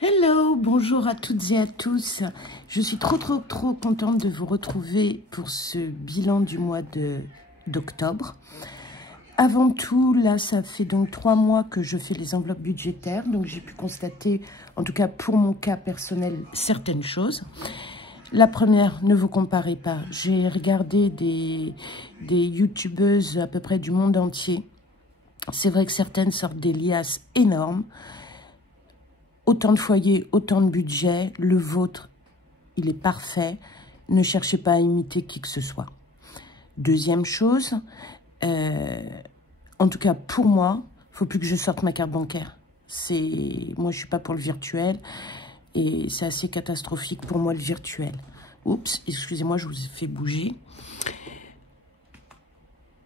Hello, bonjour à toutes et à tous. Je suis trop contente de vous retrouver pour ce bilan du mois d'octobre. Avant tout, là, ça fait donc 3 mois que je fais les enveloppes budgétaires. Donc, j'ai pu constater, en tout cas pour mon cas personnel, certaines choses. La première, ne vous comparez pas. J'ai regardé des youtubeuses à peu près du monde entier. C'est vrai que certaines sortent des liasses énormes. Autant de foyers, autant de budget. Le vôtre, il est parfait. Ne cherchez pas à imiter qui que ce soit. Deuxième chose, en tout cas pour moi, il ne faut plus que je sorte ma carte bancaire. Moi, je ne suis pas pour le virtuel et c'est assez catastrophique pour moi le virtuel. Oups, excusez-moi, je vous ai fait bouger.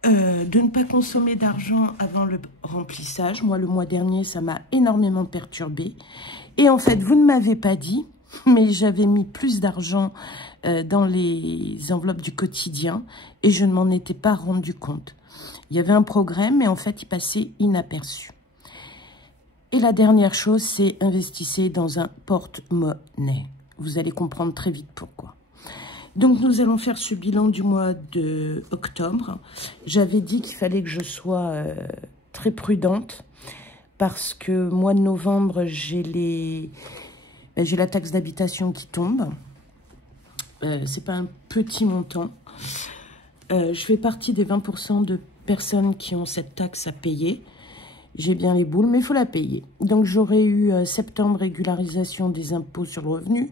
De ne pas consommer d'argent avant le remplissage. Moi, le mois dernier, ça m'a énormément perturbée. Et en fait, vous ne m'avez pas dit, mais j'avais mis plus d'argent dans les enveloppes du quotidien et je ne m'en étais pas rendu compte. Il y avait un progrès, mais en fait, il passait inaperçu. Et la dernière chose, c'est investissez dans un porte-monnaie. Vous allez comprendre très vite pourquoi. Donc, nous allons faire ce bilan du mois d'octobre. J'avais dit qu'il fallait que je sois très prudente parce que mois de novembre, j'ai la taxe d'habitation qui tombe. C'est pas un petit montant. Je fais partie des 20% de personnes qui ont cette taxe à payer. J'ai bien les boules, mais il faut la payer. Donc, j'aurais eu septembre, régularisation des impôts sur le revenu.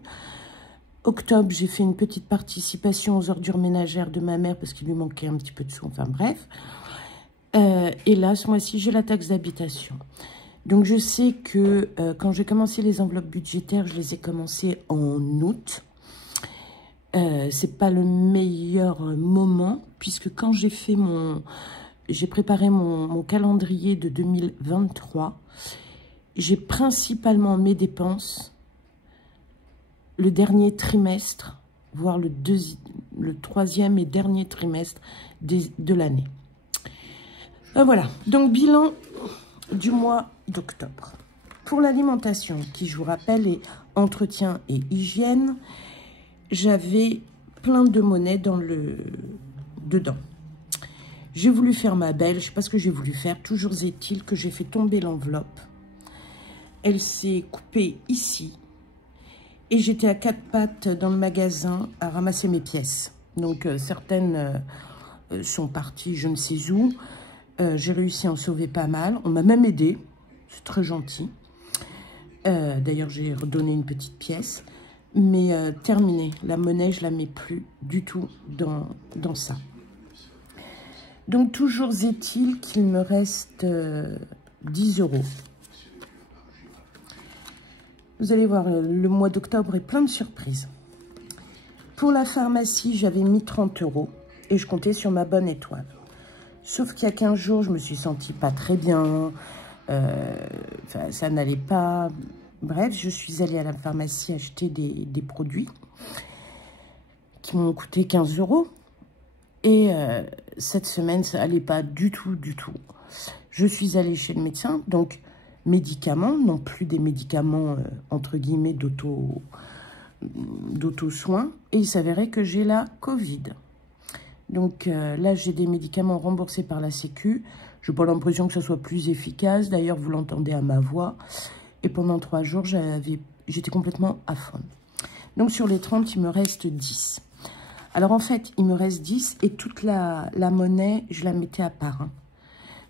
Octobre, j'ai fait une petite participation aux ordures ménagères de ma mère parce qu'il lui manquait un petit peu de sous, enfin bref. Et là, ce mois-ci, j'ai la taxe d'habitation. Donc, je sais que quand j'ai commencé les enveloppes budgétaires, je les ai commencées en août. C'est pas le meilleur moment puisque quand j'ai préparé mon calendrier de 2023, j'ai principalement mes dépenses le dernier trimestre, voire le troisième et dernier trimestre de l'année. Voilà, donc bilan du mois d'octobre. Pour l'alimentation, qui je vous rappelle est entretien et hygiène, j'avais plein de monnaie dedans. J'ai voulu faire ma belle, je ne sais pas ce que j'ai voulu faire, toujours est-il que j'ai fait tomber l'enveloppe. Elle s'est coupée ici. Et j'étais à 4 pattes dans le magasin à ramasser mes pièces. Donc, certaines sont parties je ne sais où. J'ai réussi à en sauver pas mal. On m'a même aidé. C'est très gentil. D'ailleurs, j'ai redonné une petite pièce. Mais terminé. La monnaie, je ne la mets plus du tout dans ça. Donc, toujours est-il qu'il me reste 10 €. Vous allez voir, le mois d'octobre est plein de surprises. Pour la pharmacie, j'avais mis 30 € et je comptais sur ma bonne étoile. Sauf qu'il y a 15 jours, je me suis sentie pas très bien. Ça n'allait pas. Bref, je suis allée à la pharmacie acheter des produits qui m'ont coûté 15 €. Et cette semaine, ça n'allait pas du tout. Je suis allée chez le médecin, donc médicaments, non plus des médicaments entre guillemets d'auto-soins, et il s'avérait que j'ai la Covid. Donc là, j'ai des médicaments remboursés par la Sécu. Je n'ai pas l'impression que ça soit plus efficace. D'ailleurs, vous l'entendez à ma voix. Et pendant 3 jours, j'étais complètement à fond. Donc sur les 30, il me reste 10. Alors en fait, il me reste 10 et toute la monnaie, je la mettais à part.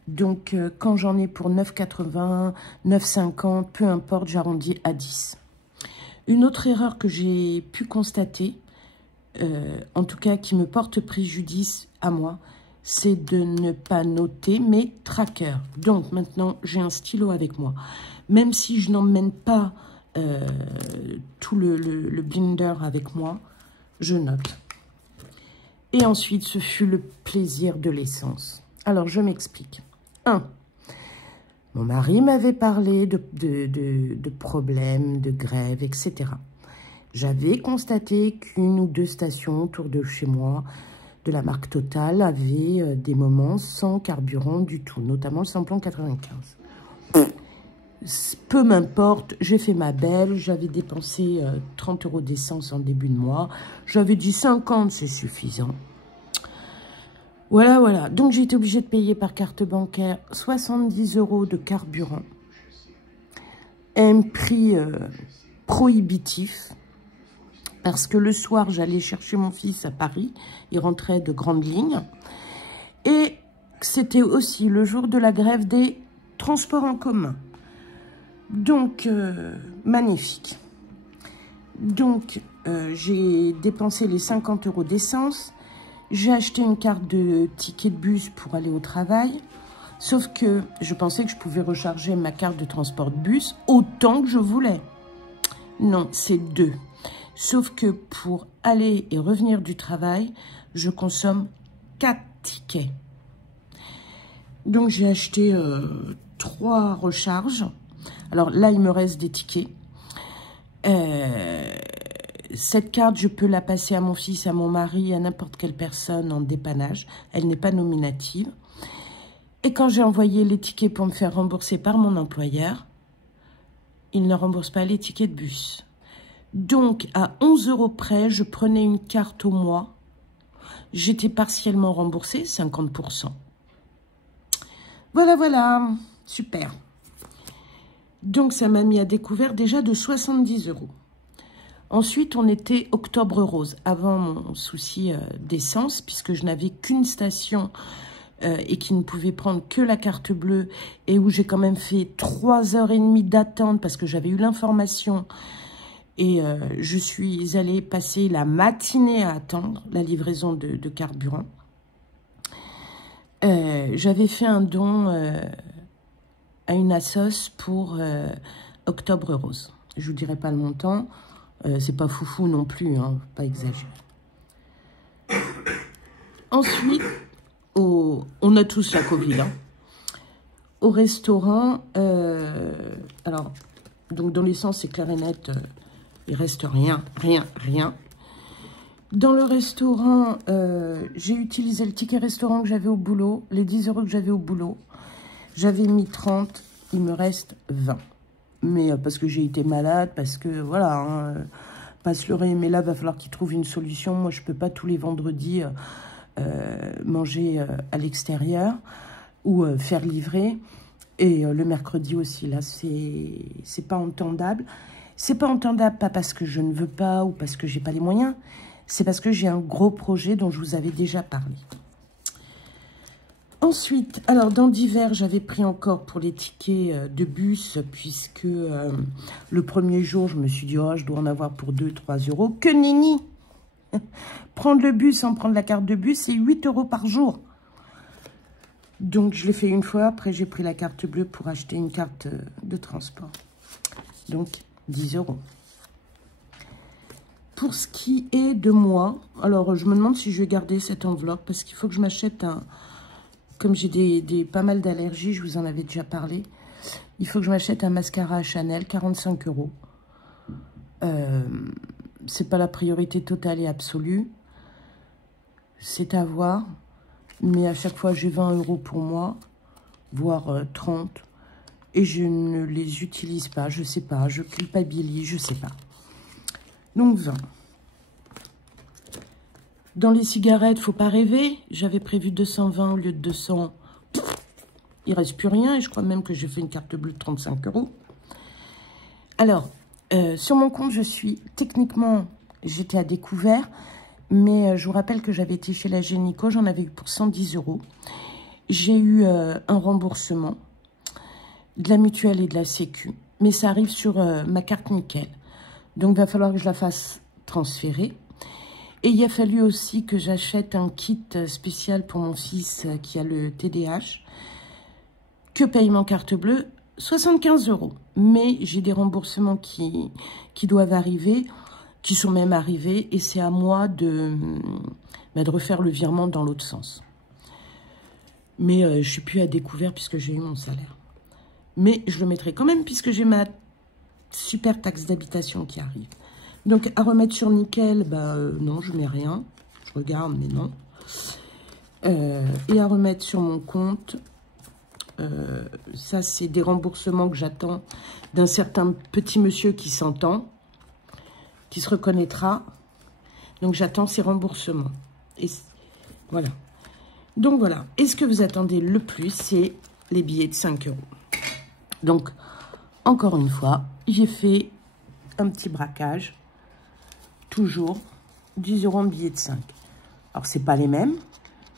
Donc, quand j'en ai pour 9,80, 9,50, peu importe, j'arrondis à 10. Une autre erreur que j'ai pu constater, en tout cas qui me porte préjudice à moi, c'est de ne pas noter mes trackers. Donc, maintenant, j'ai un stylo avec moi. Même si je n'emmène pas tout le blinder avec moi, je note. Et ensuite, ce fut le plaisir de l'essence. Alors, je m'explique. 1. Mon mari m'avait parlé de problèmes, de grève, etc. J'avais constaté qu'une ou 2 stations autour de chez moi, de la marque Total, avaient des moments sans carburant du tout, notamment le samplon 95. Peu m'importe, j'ai fait ma belle, j'avais dépensé 30 € d'essence en début de mois. J'avais dit 50, c'est suffisant. Voilà, voilà. Donc, j'ai été obligée de payer par carte bancaire 70 € de carburant. Un prix prohibitif. Parce que le soir, j'allais chercher mon fils à Paris. Il rentrait de grandes lignes. Et c'était aussi le jour de la grève des transports en commun. Donc, magnifique. Donc, j'ai dépensé les 50 € d'essence. J'ai acheté une carte de ticket de bus pour aller au travail. Sauf que je pensais que je pouvais recharger ma carte de transport de bus autant que je voulais. Non, c'est 2. Sauf que pour aller et revenir du travail, je consomme 4 tickets. Donc, j'ai acheté 3 recharges. Alors là, il me reste des tickets. Cette carte, je peux la passer à mon fils, à mon mari, à n'importe quelle personne en dépannage. Elle n'est pas nominative. Et quand j'ai envoyé les tickets pour me faire rembourser par mon employeur, il ne rembourse pas les tickets de bus. Donc, à 11 € près, je prenais une carte au mois. J'étais partiellement remboursée, 50%. Voilà, voilà. Super. Donc, ça m'a mis à découvert déjà de 70 €. Ensuite, on était octobre rose, avant mon souci d'essence, puisque je n'avais qu'une station et qui ne pouvait prendre que la carte bleue, et où j'ai quand même fait 3h30 d'attente, parce que j'avais eu l'information, et je suis allée passer la matinée à attendre la livraison de carburant. J'avais fait un don à une assoce pour octobre rose. Je vous dirai pas le montant. C'est pas foufou non plus, hein, pas exagérer. Ensuite, on a tous la Covid. Hein. Au restaurant, alors, donc dans l'essence, c'est clair et net, il reste rien. Dans le restaurant, j'ai utilisé le ticket restaurant que j'avais au boulot, les 10 € que j'avais au boulot. J'avais mis 30, il me reste 20. Mais parce que j'ai été malade, parce que voilà, hein, pas se leurrer, mais là, il va falloir qu'ils trouvent une solution. Moi, je ne peux pas tous les vendredis manger à l'extérieur ou faire livrer. Et le mercredi aussi, là, c'est pas entendable. C'est pas entendable, pas parce que je ne veux pas ou parce que j'ai pas les moyens. C'est parce que j'ai un gros projet dont je vous avais déjà parlé. Ensuite, alors dans d'hiver, j'avais pris encore pour les tickets de bus, puisque le premier jour, je me suis dit, oh, je dois en avoir pour 2-3 €. Que nenni! Prendre le bus sans prendre la carte de bus, c'est 8 € par jour. Donc, je l'ai fait une fois. Après, j'ai pris la carte bleue pour acheter une carte de transport. Donc, 10 €. Pour ce qui est de moi, alors, je me demande si je vais garder cette enveloppe, parce qu'il faut que je m'achète un... Comme j'ai pas mal d'allergies, je vous en avais déjà parlé, il faut que je m'achète un mascara à Chanel, 45 €. C'est pas la priorité totale et absolue. C'est à voir. Mais à chaque fois, j'ai 20 € pour moi, voire 30. Et je ne les utilise pas, je sais pas. Je culpabilise, je sais pas. Donc 20. Dans les cigarettes, faut pas rêver. J'avais prévu 220 au lieu de 200. Il reste plus rien. Et je crois même que j'ai fait une carte bleue de 35 €. Alors, sur mon compte, je suis techniquement, j'étais à découvert. Mais je vous rappelle que j'avais été chez la Génico. J'en avais eu pour 110 €. J'ai eu un remboursement de la mutuelle et de la sécu. Mais ça arrive sur ma carte nickel. Donc, il va falloir que je la fasse transférer. Et il a fallu aussi que j'achète un kit spécial pour mon fils qui a le TDAH. Que paiement carte bleue, 75 €. Mais j'ai des remboursements qui doivent arriver, qui sont même arrivés. Et c'est à moi de refaire le virement dans l'autre sens. Mais je ne suis plus à découvert puisque j'ai eu mon salaire. Mais je le mettrai quand même puisque j'ai ma super taxe d'habitation qui arrive. Donc, à remettre sur nickel, non, je mets rien. Je regarde, mais non. Et à remettre sur mon compte, Ça, c'est des remboursements que j'attends d'un certain petit monsieur qui s'entend, qui se reconnaîtra. Donc, j'attends ces remboursements. Et voilà. Donc, voilà. Et ce que vous attendez le plus, c'est les billets de 5 €. Donc, encore une fois, j'ai fait un petit braquage. Toujours 10 € en billets de 5. Alors, c'est pas les mêmes.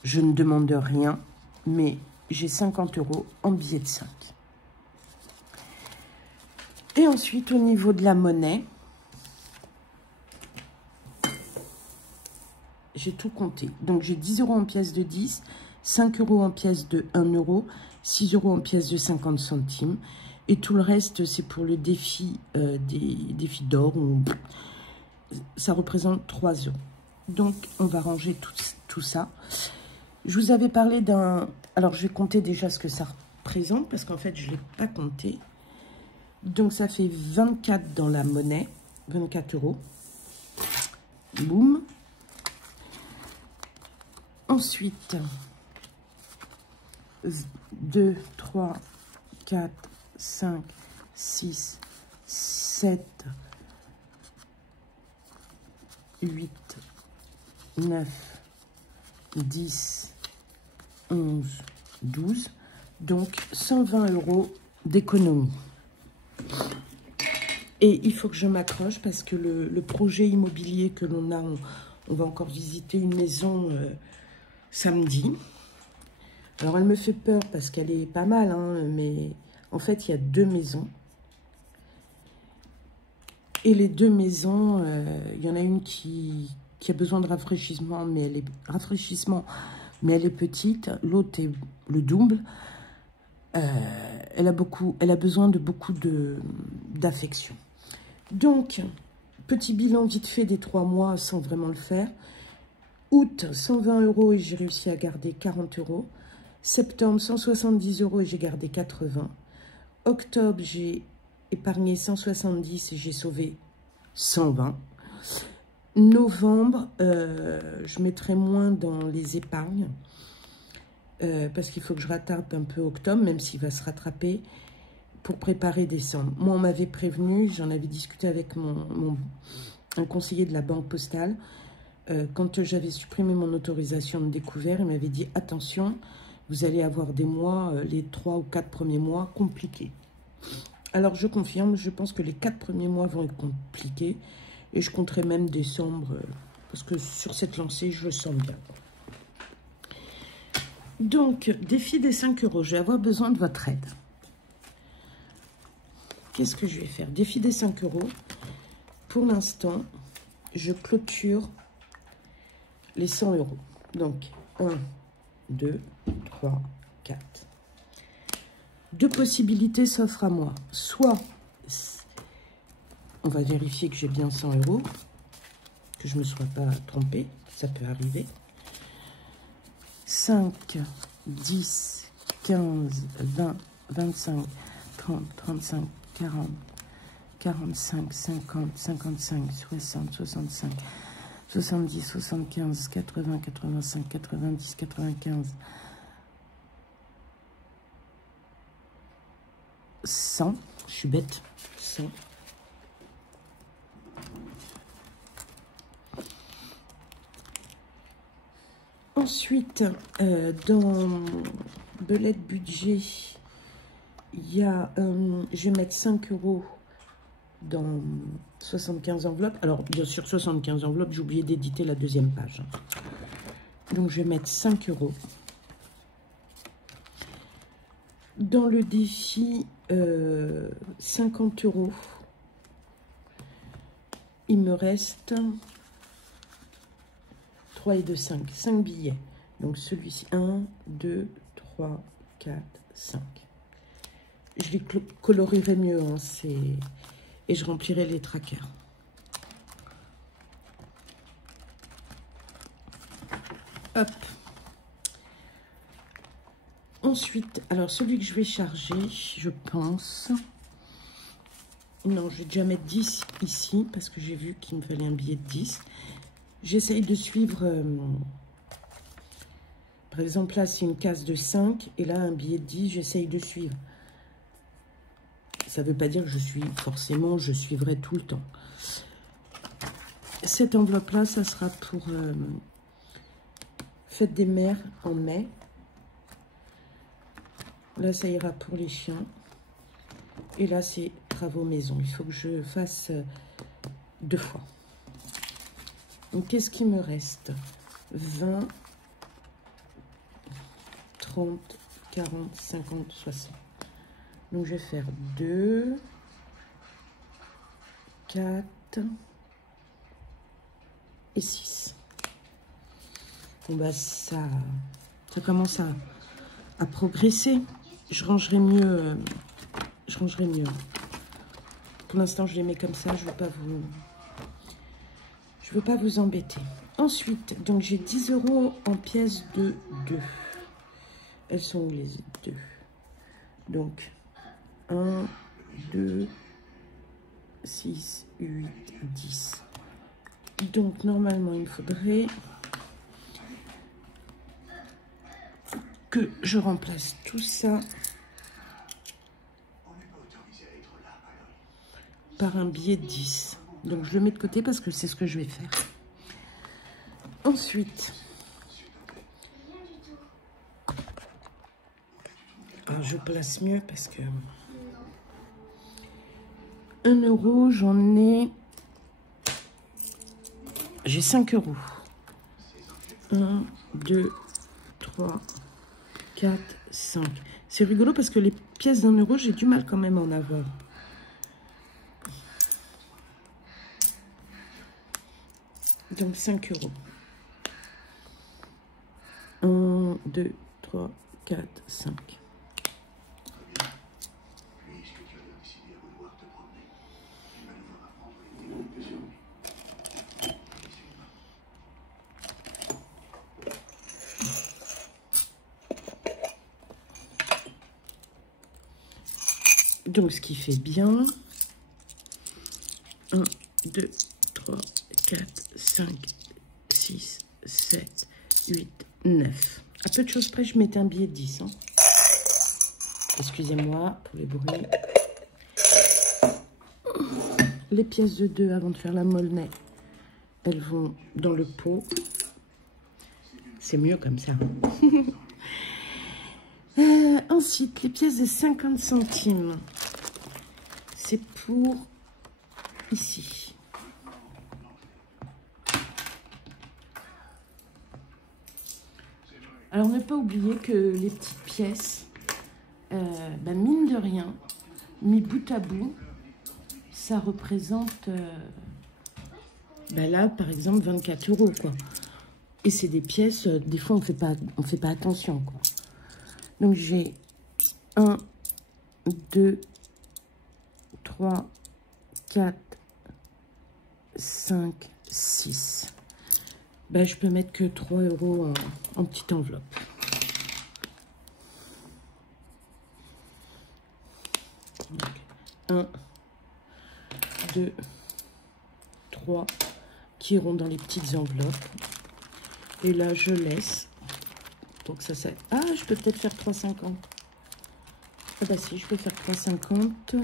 Je ne demande rien, mais j'ai 50 € en billets de 5. Et ensuite, au niveau de la monnaie, j'ai tout compté. Donc, j'ai 10 € en pièces de 10, 5 € en pièces de 1 €, 6 € en pièces de 50 centimes. Et tout le reste, c'est pour le défi des défis d'or. Ça représente 3 €. Donc, on va ranger tout ça. Je vous avais parlé d'un... Alors, je vais compter déjà ce que ça représente, parce qu'en fait, je ne l'ai pas compté. Donc, ça fait 24 dans la monnaie, 24 €. Boum. Ensuite, 2, 3, 4, 5, 6, 7, 8, 9, 10, 11, 12. Donc, 120 € d'économie. Et il faut que je m'accroche parce que le projet immobilier que l'on a, on va encore visiter une maison samedi. Alors, elle me fait peur parce qu'elle est pas mal, hein, mais en fait, il y a 2 maisons. Et les 2 maisons, il y en a une qui a besoin de rafraîchissement, mais elle est petite. L'autre est le double. Elle a besoin de beaucoup d'affection. Donc, petit bilan vite fait des 3 mois sans vraiment le faire. Août, 120 € et j'ai réussi à garder 40 €. Septembre, 170 € et j'ai gardé 80. Octobre, j'ai épargné 170 et j'ai sauvé 120. Novembre, je mettrai moins dans les épargnes parce qu'il faut que je rattrape un peu octobre, même s'il va se rattraper, pour préparer décembre. Moi, on m'avait prévenu, j'en avais discuté avec un conseiller de la Banque Postale. Quand j'avais supprimé mon autorisation de découvert, il m'avait dit « Attention, vous allez avoir des mois, les 3 ou 4 premiers mois, compliqués. » Alors, je confirme, je pense que les 4 premiers mois vont être compliqués. Et je compterai même décembre, parce que sur cette lancée, je le sens bien. Donc, défi des 5 €, je vais avoir besoin de votre aide. Qu'est-ce que je vais faire? Défi des 5 €. Pour l'instant, je clôture les 100 €. Donc, 1, 2, 3, 4. 2 possibilités s'offrent à moi. Soit, on va vérifier que j'ai bien 100 €, que je ne me sois pas trompée, ça peut arriver. 5, 10, 15, 20, 25, 30, 35, 40, 45, 50, 55, 60, 65, 70, 75, 80, 85, 90, 95, 100. Je suis bête. 100. Ensuite, dans Belette budget, il y a, je vais mettre 5 € dans 75 enveloppes. Alors, bien sûr, 75 enveloppes, j'ai oublié d'éditer la deuxième page. Donc, je vais mettre 5 €. Dans le défi 50 €, il me reste 3 et 2, 5. 5 billets. Donc celui-ci, 1, 2, 3, 4, 5. Je les colorerai mieux, hein, et je remplirai les trackers. Hop. Ensuite, alors celui que je vais charger, je pense... Non, je vais déjà mettre 10 ici, parce que j'ai vu qu'il me fallait un billet de 10. J'essaye de suivre Par exemple, là, c'est une case de 5 et là, un billet de 10, j'essaye de suivre. Ça ne veut pas dire que je suivrai tout le temps. Cette enveloppe-là, ça sera pour Fête des Mères en mai. Là, ça ira pour les chiens. Et là, c'est travaux maison. Il faut que je fasse 2 fois. Donc, qu'est-ce qui me reste? 20, 30, 40, 50, 60. Donc, je vais faire 2, 4 et 6. Bon, bah, ça commence à progresser. Je rangerai mieux. Pour l'instant, je les mets comme ça. Je veux pas vous embêter. Ensuite, donc j'ai 10 € en pièces de 2. Elles sont où les 2? Donc 1, 2, 6, 8, 10. Donc normalement, il me faudrait que je remplace tout ça par un billet de 10. Donc je le mets de côté parce que c'est ce que je vais faire. Ensuite, je place mieux parce que 1 €, j'en ai... J'ai 5 €. 1, 2, 3, 4, 5. C'est rigolo parce que les pièces d'1 €, j'ai du mal quand même à en avoir. Donc 5 €. 1, 2, 3, 4, 5. Donc, ce qui fait bien 1, 2, 3, 4, 5, 6, 7, 8, 9. À peu de choses près, je mettais un billet de 10. Hein. Excusez-moi pour les bruits. Les pièces de 2, avant de faire la mollet, elles vont dans le pot. C'est mieux comme ça. Ensuite, les pièces de 50 centimes. C'est pour ici. Alors, ne pas oublier que les petites pièces, mine de rien, mis bout à bout, ça représente, là, par exemple, 24 €, quoi. Et c'est des pièces, des fois, on fait pas attention, quoi. Donc, j'ai 1, 2, 3, 4, 5, 6. Je peux mettre que 3 € en petite enveloppe. Donc, 1, 2, 3 qui iront dans les petites enveloppes. Et là, je laisse. Donc ça, c'est... Ah, je peux peut-être faire 3,50. Ah bah si, je peux faire 3,50.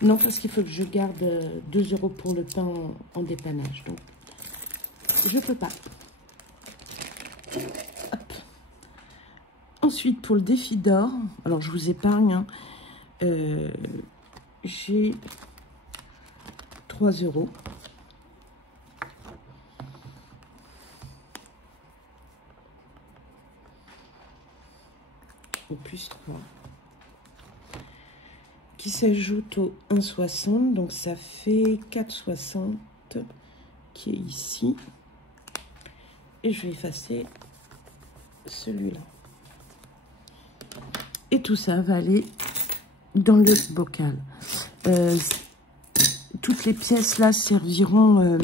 Non, parce qu'il faut que je garde 2 € pour le pain en dépannage. Donc, je peux pas. Hop. Ensuite, pour le défi d'or, alors je vous épargne, hein, j'ai 3 €. Au plus 3. Qui s'ajoute au 1,60. Donc, ça fait 4,60 qui est ici. Et je vais effacer celui-là. Et tout ça va aller dans le bocal. Toutes les pièces là serviront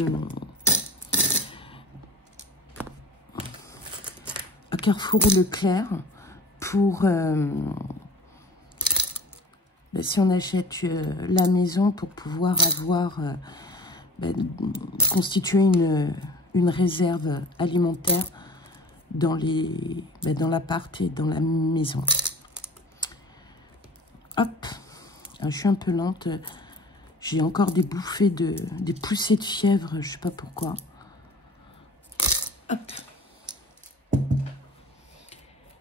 à Carrefour ou Leclerc pour si on achète la maison, pour pouvoir avoir constituer une réserve alimentaire dans l'appart et dans la maison. Hop, alors, je suis un peu lente. J'ai encore des bouffées des poussées de fièvre, je sais pas pourquoi. Hop.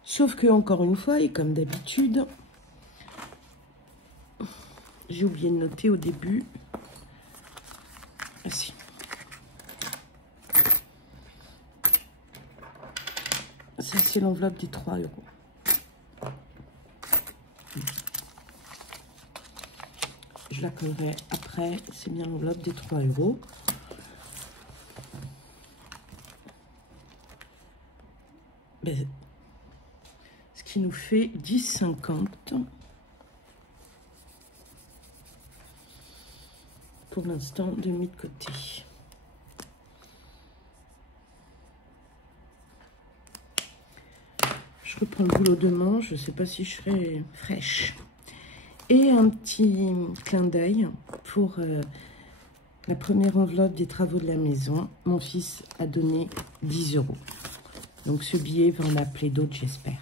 Sauf que, encore une fois, et comme d'habitude, j'ai oublié de noter au début. Ah si. Ça, c'est l'enveloppe des 3 €. Je la collerai après. C'est bien l'enveloppe des 3 €. Ben, ce qui nous fait 10,50 €. Pour l'instant, de mis de côté. Je reprends le boulot demain. Je ne sais pas si je serai fraîche. Et un petit clin d'œil pour la première enveloppe des travaux de la maison. Mon fils a donné 10 €. Donc ce billet va en appeler d'autres, j'espère.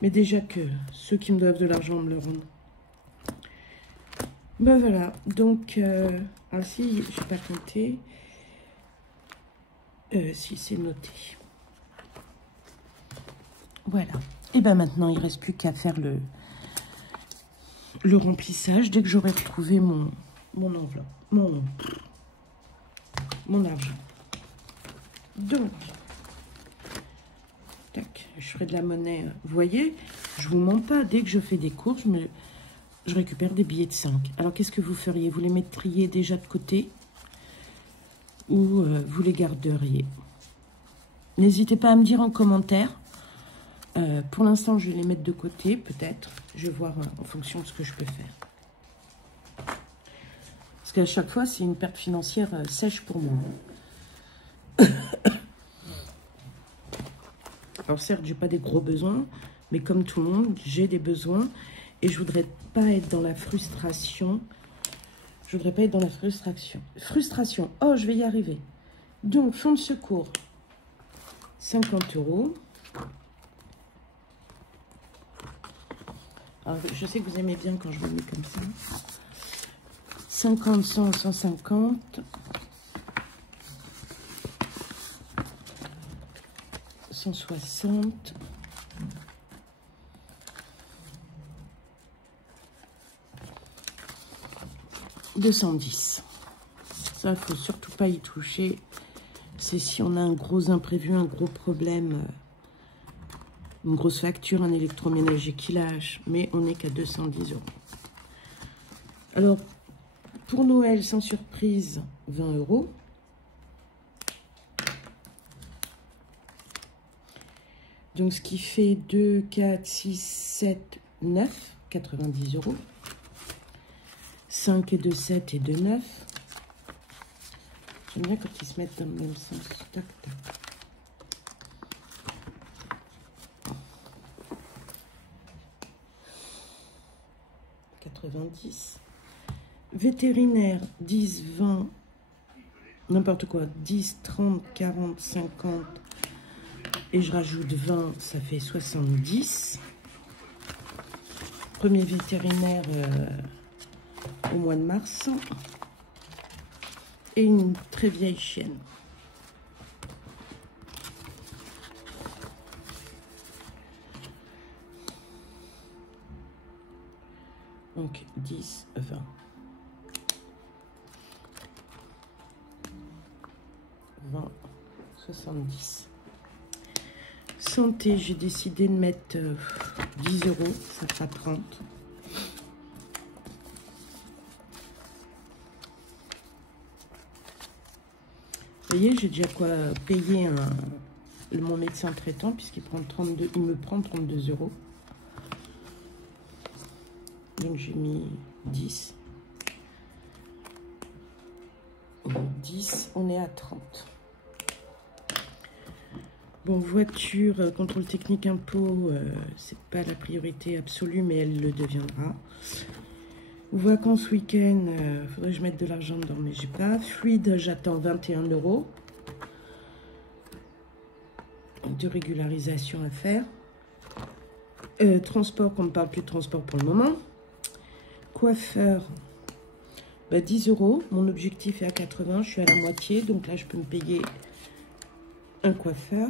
Mais déjà que ceux qui me doivent de l'argent me le rendent. Ben voilà, donc, ah si, j'ai pas compté. Si, c'est noté. Voilà. Et ben maintenant, il ne reste plus qu'à faire le remplissage dès que j'aurai retrouvé mon enveloppe, mon argent. Donc, tac, je ferai de la monnaie. Vous voyez, je vous mens pas. Dès que je fais des courses, je récupère des billets de 5. Alors, qu'est-ce que vous feriez? Vous les mettriez déjà de côté ou vous les garderiez? N'hésitez pas à me dire en commentaire. Pour l'instant, je vais les mettre de côté, peut-être. Je vais voir en fonction de ce que je peux faire. Parce qu'à chaque fois, c'est une perte financière sèche pour moi. Alors certes, j'ai pas des gros besoins, mais comme tout le monde, j'ai des besoins. Et je voudrais pas être dans la frustration. Je voudrais pas être dans la frustration. Frustration, oh, je vais y arriver. Donc, fonds de secours, 50 €. Alors, je sais que vous aimez bien quand je le mets comme ça. 50, 100, 150. 160. 210. Ça, il ne faut surtout pas y toucher. C'est si on a un gros imprévu, un gros problème, une grosse facture, un électroménager qui lâche, mais on n'est qu'à 210 €. Alors, pour Noël, sans surprise, 20 €. Donc, ce qui fait 2, 4, 6, 7, 9, 90 €. 5 et 2, 7 et 2, 9. J'aime bien quand ils se mettent dans le même sens. Tac, tac. Vétérinaire, 10, 20, n'importe quoi, 10, 30, 40, 50, et je rajoute 20, ça fait 70. Premier vétérinaire au mois de mars. Et une très vieille chienne. Donc 10, 20. 20, 70. Santé, j'ai décidé de mettre 10 €, ça fera 30. Vous voyez, j'ai déjà quoi payer mon médecin traitant puisqu'il prend 32, il me prend 32 €. Donc j'ai mis 10. 10, on est à 30. Bon, voiture, contrôle technique impôt, c'est pas la priorité absolue, mais elle le deviendra. Vacances week-end, faudrait que je mette de l'argent dedans, mais j'ai pas. Fluide, j'attends 21 €. de régularisation à faire. Transport, on ne parle plus de transport pour le moment. Coiffeur, 10 €. Mon objectif est à 80, je suis à la moitié. Donc là, je peux me payer un coiffeur.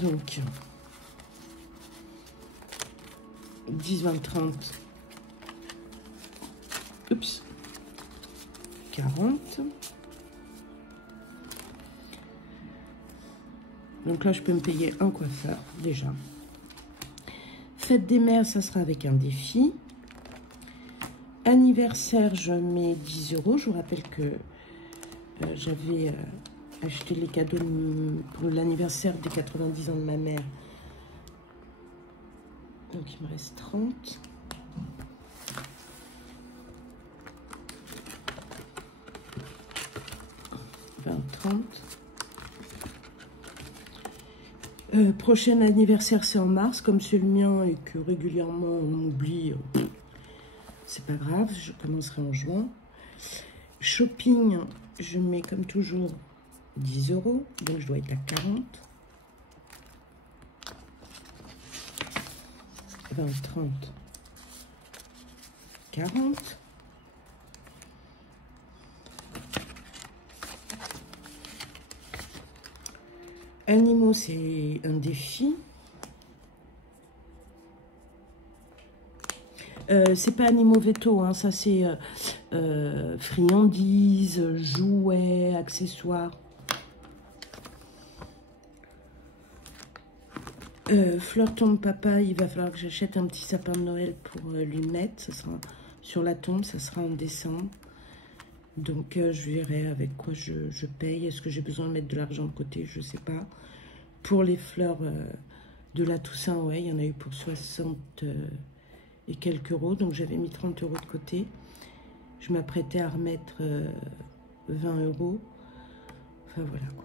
Donc, 10, 20, 30. Oups. 40. Donc là, je peux me payer un coiffeur, déjà. Fête des mères, ça sera avec un défi. Anniversaire, je mets 10 €. Je vous rappelle que j'avais acheté les cadeaux pour l'anniversaire des 90 ans de ma mère. Donc, il me reste 30. Prochain anniversaire, c'est en mars. Comme c'est le mien et que régulièrement on m'oublie, c'est pas grave, je commencerai en juin. Shopping, je mets comme toujours 10 €, donc je dois être à 40. 20, 30, 40. Animaux, c'est un défi. C'est pas animaux veto, hein, ça c'est friandises, jouets, accessoires. Fleur tombe papa, il va falloir que j'achète un petit sapin de Noël pour lui mettre. Ça sera sur la tombe, ça sera en décembre. Donc je verrai avec quoi je paye. Est-ce que j'ai besoin de mettre de l'argent de côté? Je sais pas. Pour les fleurs de la Toussaint, ouais, il y en a eu pour 60 et quelques euros. Donc j'avais mis 30 € de côté. Je m'apprêtais à remettre 20 €. Enfin voilà quoi.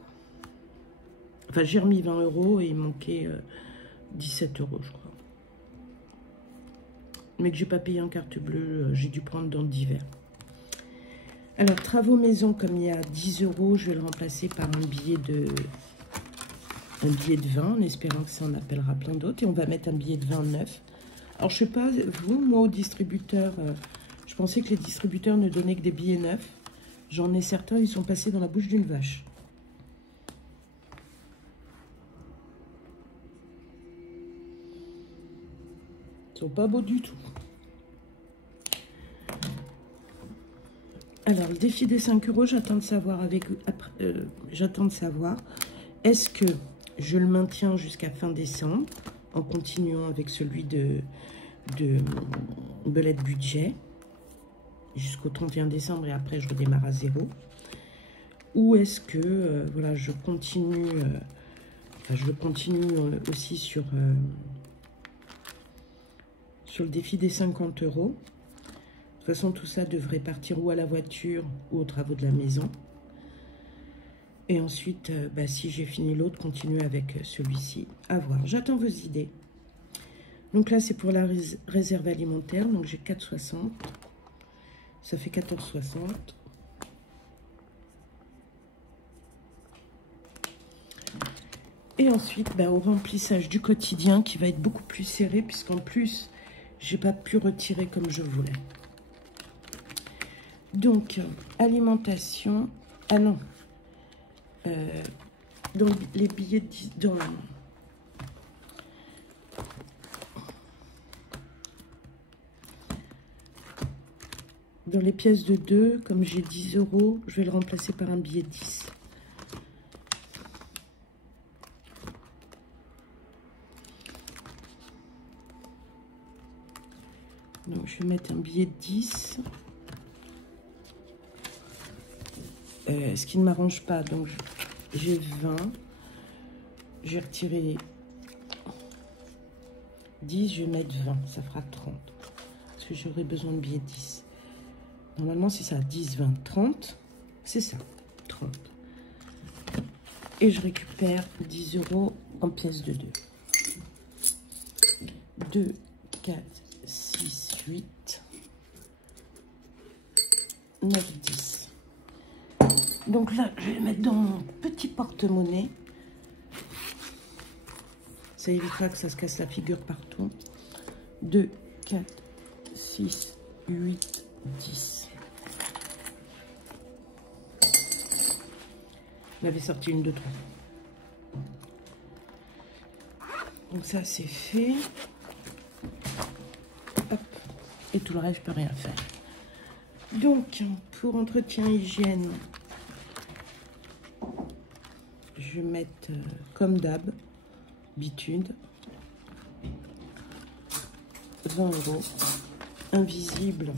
Enfin j'ai remis 20 € et il manquait 17 €, je crois. Mais que j'ai pas payé en carte bleue, j'ai dû prendre dans divers. Alors, travaux maison, comme il y a 10 €, je vais le remplacer par un billet de 20, en espérant que ça en appellera plein d'autres. Et on va mettre un billet de 29. Alors, je sais pas, vous, moi, au distributeur, je pensais que les distributeurs ne donnaient que des billets neufs. J'en ai certains, ils sont passés dans la bouche d'une vache. Ils sont pas beaux du tout. Alors, le défi des 5 €, j'attends de savoir est-ce que je le maintiens jusqu'à fin décembre en continuant avec celui de belette budget jusqu'au 31 décembre et après je redémarre à 0, ou est-ce que voilà, je continue aussi sur le défi des 50 €. De toute façon, tout ça devrait partir ou à la voiture ou aux travaux de la maison. Et ensuite, si j'ai fini l'autre, continuer avec celui-ci. À voir. J'attends vos idées. Donc là, c'est pour la réserve alimentaire. Donc j'ai 4,60. Ça fait 14,60. Et ensuite, au remplissage du quotidien qui va être beaucoup plus serré puisqu'en plus, j'ai pas pu retirer comme je voulais. Donc, alimentation. Ah non. Dans les billets dans les pièces de 2, comme j'ai 10 €, je vais le remplacer par un billet de 10. Donc, je vais mettre un billet de 10. Ce qui ne m'arrange pas, donc j'ai 20, j'ai retiré 10, je vais mettre 20, ça fera 30, parce que j'aurai besoin de billets de 10. Normalement, c'est ça, 10, 20, 30, c'est ça, 30. Et je récupère 10 € en pièces de 2. 2, 4, 6, 8, 9, 10. Donc là, je vais le mettre dans mon petit porte-monnaie. Ça évitera que ça se casse la figure partout. 2, 4, 6, 8, 10. On avait sorti une, 2, 3. Donc ça, c'est fait. Hop. Et tout le reste, je peux rien faire. Donc, pour entretien hygiène, je vais mettre, comme d'hab, Bitude, 20 €, invisible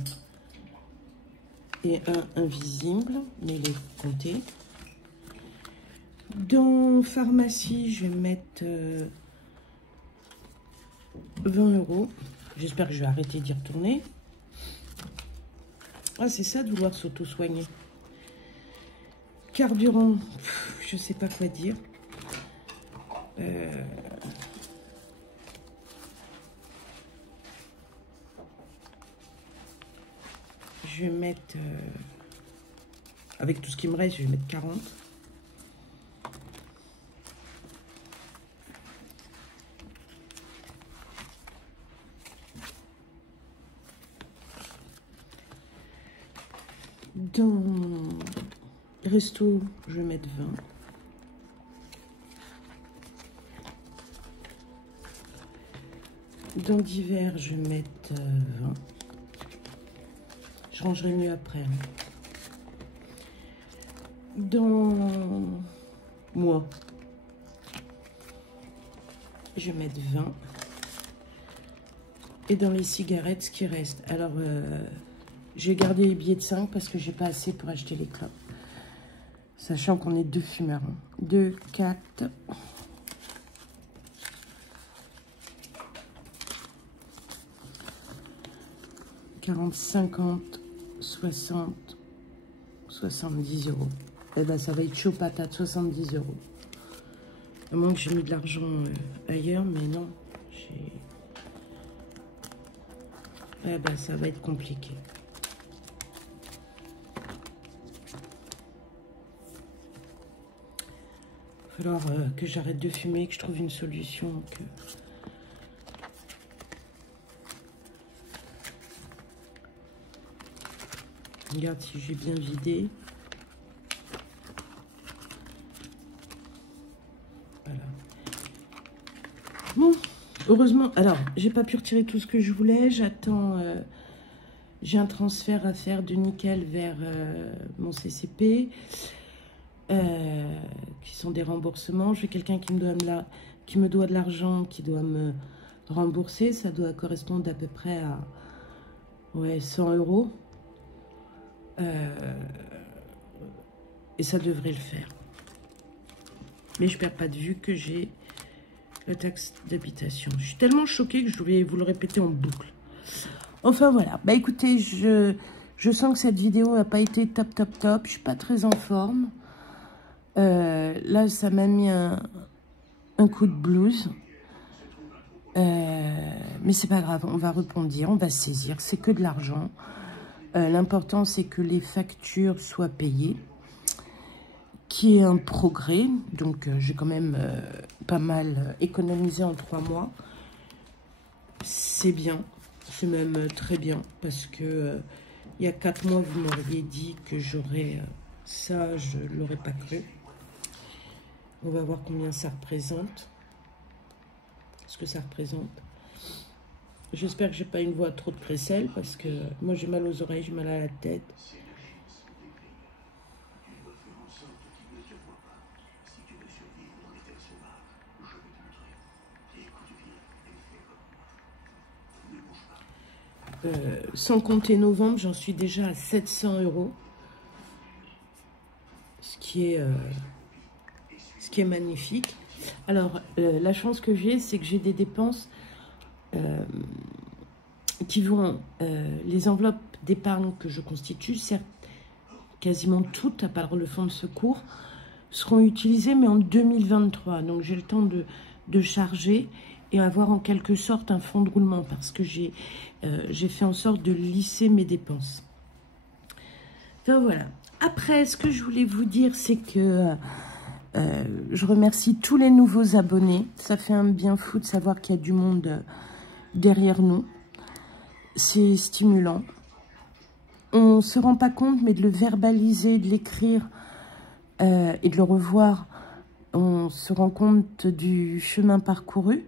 et un invisible, mais il est compté. Dans pharmacie, je vais mettre 20 €. J'espère que je vais arrêter d'y retourner. Ah, c'est ça de vouloir s'auto-soigner. Carburant, je sais pas quoi dire. Je vais mettre, avec tout ce qui me reste, je vais mettre 40. Dans resto, je vais mettre 20. Dans divers, je vais mettre 20. Je rangerai mieux après. Hein. Dans moi, je vais mettre 20. Et dans les cigarettes, ce qui reste. Alors, j'ai gardé les billets de 5 parce que j'ai pas assez pour acheter les clopes. Sachant qu'on est 2 fumeurs. 2, 4... 40, 50, 60, 70 €. Eh ben, ça va être chaud patate, 70 €. À moins que j'ai mis de l'argent ailleurs, mais non. Eh ben, ça va être compliqué. Il va falloir que j'arrête de fumer, que je trouve une solution. Regarde si j'ai bien vidé. Voilà. Bon, heureusement. Alors, j'ai pas pu retirer tout ce que je voulais. J'attends. J'ai un transfert à faire de nickel vers mon CCP. Qui sont des remboursements. J'ai quelqu'un qui me doit de l'argent, qui doit me rembourser. Ça doit correspondre à peu près à 100 €. Et ça devrait le faire. Mais je perds pas de vue que j'ai la taxe d'habitation. Je suis tellement choquée que je vais vous le répéter en boucle. Enfin voilà. Bah écoutez, je sens que cette vidéo n'a pas été top. Je suis pas très en forme. Là, ça m'a mis un coup de blues. Mais c'est pas grave, on va rebondir, on va saisir. C'est que de l'argent. L'important, c'est que les factures soient payées, qui est un progrès. Donc, j'ai quand même pas mal économisé en 3 mois. C'est bien, c'est même très bien, parce que il y a 4 mois, vous m'auriez dit que j'aurais ça, je ne l'aurais pas cru. On va voir combien ça représente. Ce que ça représente. J'espère que j'ai pas une voix trop de crécelle parce que moi j'ai mal aux oreilles, j'ai mal à la tête. Sans compter novembre, j'en suis déjà à 700 €. Ce qui est magnifique. Alors, la chance que j'ai, c'est que j'ai des dépenses qui vont, les enveloppes d'épargne que je constitue, certes, quasiment toutes, à part le fonds de secours, seront utilisées, mais en 2023. Donc, j'ai le temps de charger. et avoir en quelque sorte un fonds de roulement parce que j'ai fait en sorte de lisser mes dépenses. Enfin voilà. Après, ce que je voulais vous dire, c'est que je remercie tous les nouveaux abonnés. Ça fait un bien fou de savoir qu'il y a du monde derrière nous. C'est stimulant. On ne se rend pas compte, mais de le verbaliser, de l'écrire et de le revoir, on se rend compte du chemin parcouru.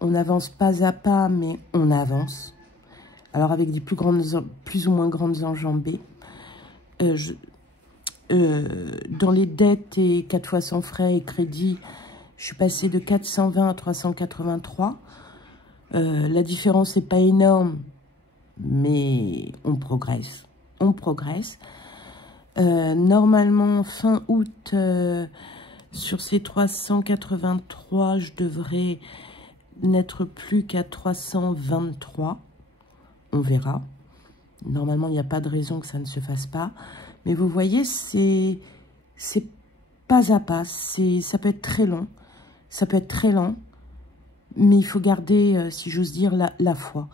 On avance pas à pas, mais on avance. Alors avec des plus ou moins grandes enjambées. Dans les dettes et 4 fois sans frais et crédit, je suis passée de 420 à 383. La différence n'est pas énorme, mais on progresse. On progresse. Normalement, fin août, sur ces 383, je devrais n'être plus qu'à 323. On verra. Normalement, il n'y a pas de raison que ça ne se fasse pas. Mais vous voyez, c'est pas à pas. Ça peut être très long. Ça peut être très lent. Mais il faut garder, si j'ose dire, la foi.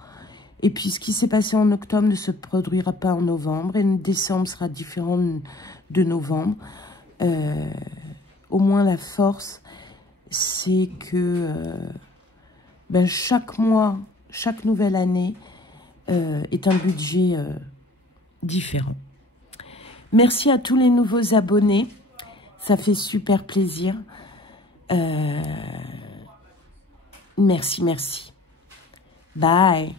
Et puis, ce qui s'est passé en octobre ne se produira pas en novembre. Et décembre sera différent de novembre. Au moins, la force, c'est que chaque mois, chaque nouvelle année est un budget différent. Merci à tous les nouveaux abonnés. Ça fait super plaisir. Merci, merci. Bye.